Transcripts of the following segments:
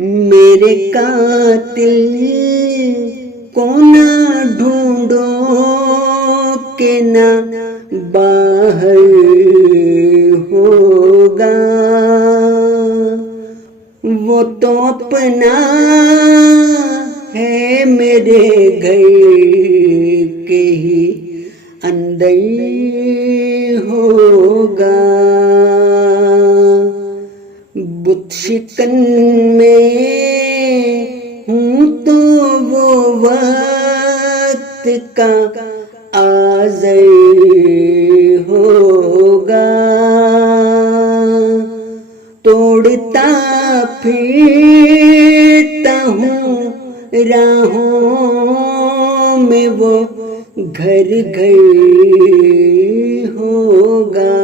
मेरे कातिल को ना ढूंढो के ना बाहर होगा, वो तो अपना है मेरे घर के ही अंदर होगा। बुत शिकन में हूँ तो वो वक्त का आज़र होगा, तोड़ता फिरता हूँ राहों में वो घर घर होगा।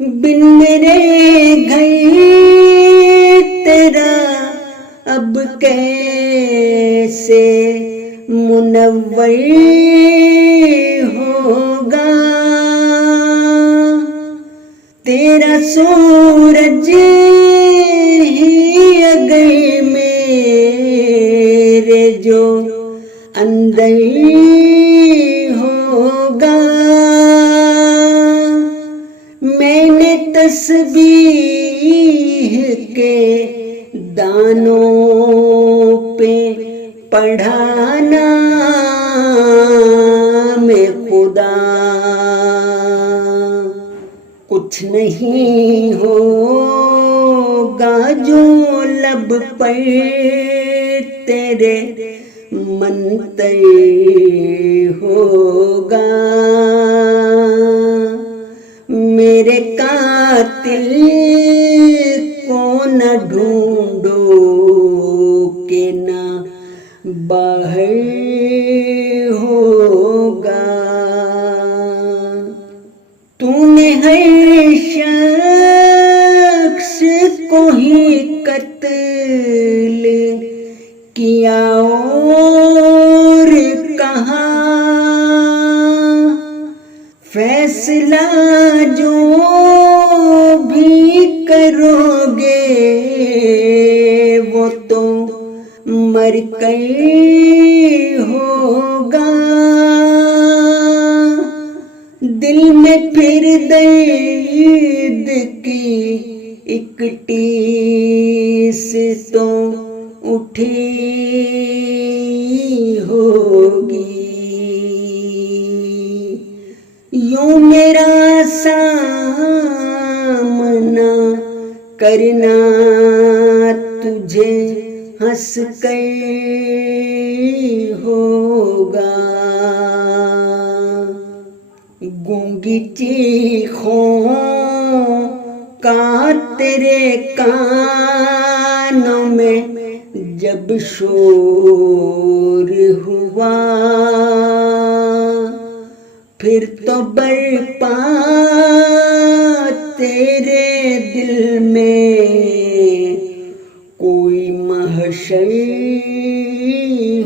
बिन मेरे घर तेरा अब कैसे मुनव्वर होगा, तेरा सूरज ही अगर मेरे जो अंदर होगा, मैंने तस्बीह के दानों पे पढ़ाना में खुदा, कुछ नहीं होगा जो लब पर तेरे मंतर होगा। मेरे कातिल को न ढूंढो के ना बाहर होगा, तूने हर शख्स को ही कत्ल किया और कहा, फैसला जो भी करोगे वो तो मर कर होगा। दिल में फिर दर्द की एक टीस तो उठी होगी, यूं मेरा सामना करना तुझे हंस कर होगा। गूंगी चीखों का तेरे कानों में जब शोर हुआ, फिर तो बरपा तेरे दिल में कोई महशर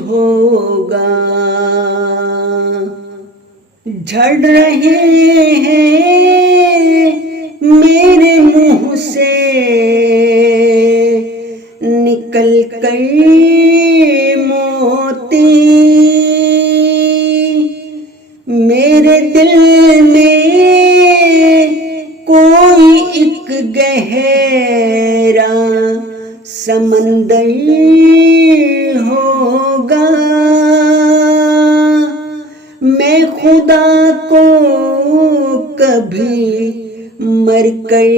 होगा। झड़ रहे हैं मेरे मुंह से निकल कर मोती, मेरे दिल में कोई एक गहरा समंदर होगा। मैं खुदा को कभी मर कर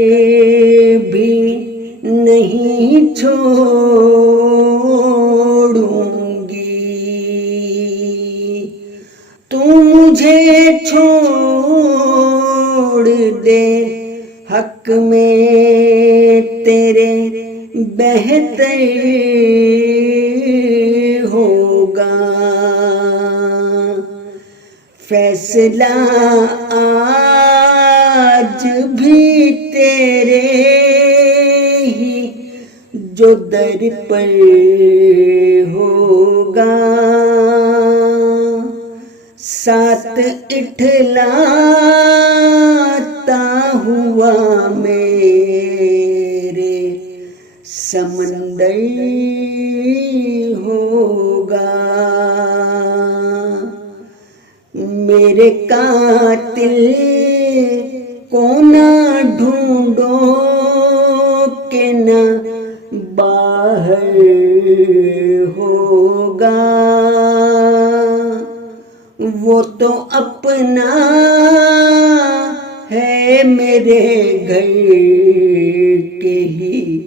भी नहीं छोड़ूंगी, तू मुझे छोड़ दे हक में तेरे बेहतर होगा। फैसला आज भी तेरे ही जो दर पर होगा, साथ इठलाता हुआ मेरे समंदर होगा। मेरे कातिल को ना ढूंढो के ना बाहर होगा। वो तो अपना है मेरे घर के ही